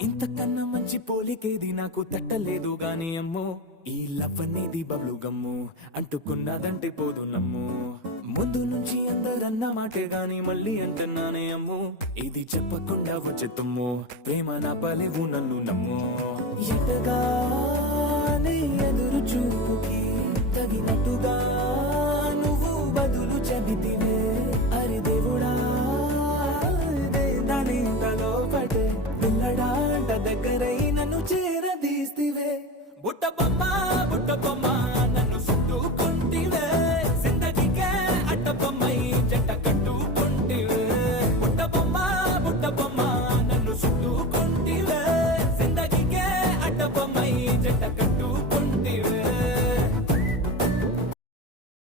ఇంతకన్నా మంచి పోలికేది నాకు తట్టలేదు గాని అమ్మో, ఈ లవ్ అనేది బబ్లు గమ్ము, అంటుకున్నదంటే పోదు నమ్ము. ముందు నుంచి అందరన్న మాటే గాని మళ్ళీ అంటున్నానే అమ్ము, ఇది చెప్పకుండా వచ్చే తుమ్ము, ప్రేమ నా పలేవు నన్ను నమ్ము. ఎటగానే ఎదురు చూకి